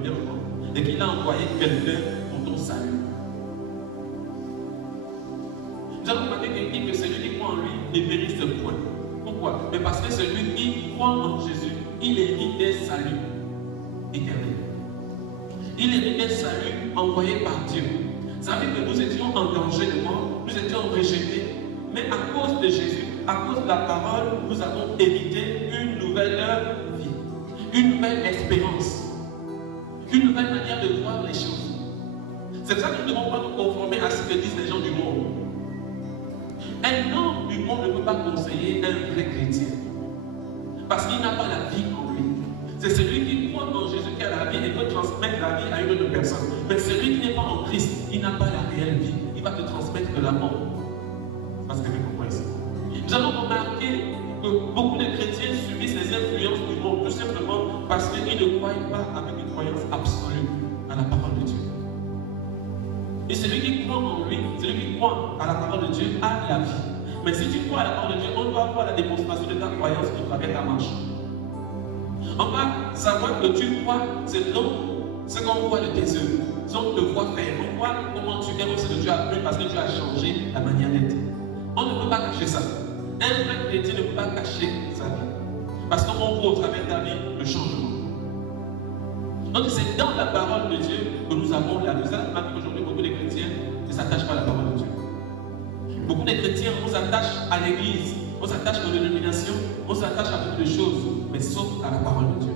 premièrement, et qu'il a envoyé quelqu'un pour ton salut. Nous avons remarqué qu'il dit que celui qui croit en lui ne périsse point. Pourquoi? Mais parce que celui qui croit en Jésus, il hérite des saluts éternels. Il hérite des saluts envoyés par Dieu. Ça veut dire que nous étions en danger de mort, nous étions rejetés, mais à cause de Jésus, à cause de la parole, nous avons hérité une nouvelle vie, une nouvelle espérance, une nouvelle manière de voir les choses. C'est pour ça que nous ne devons pas nous conformer à ce que disent les gens du monde. Un homme du monde ne peut pas conseiller un vrai chrétien, parce qu'il n'a pas la vie en lui. C'est celui qui croit en Jésus qui a la vie et peut transmettre la vie à une autre personne. Mais celui qui n'est pas en Christ, il n'a pas la réelle vie. Il va te transmettre de la mort. Parce que vous comprenez ça. Nous avons remarqué que beaucoup de chrétiens subissent les influences du monde, tout simplement parce qu'ils ne croient pas avec une croyance absolue à la parole de Dieu. Et celui qui croit en lui, celui qui croit à la parole de Dieu, a la vie. Mais si tu crois à la parole de Dieu, on doit voir la démonstration de ta croyance au travers ta marche. On va savoir que tu crois selon ce qu'on voit de tes œuvres, ce qu'on te voit faire. On voit comment tu es, ce que tu as appris parce que tu as changé ta manière d'être. On ne peut pas cacher ça. Un vrai chrétien ne peut pas cacher sa vie. Parce qu'on voit au travers de ta vie le changement. Donc c'est dans la parole de Dieu que nous avons la vie. Aujourd'hui, beaucoup de chrétiens ne s'attachent pas à la parole de Dieu. Beaucoup de chrétiens, on s'attache à l'église, on s'attache aux dénominations, on s'attache à beaucoup de choses, mais sauf à la parole de Dieu.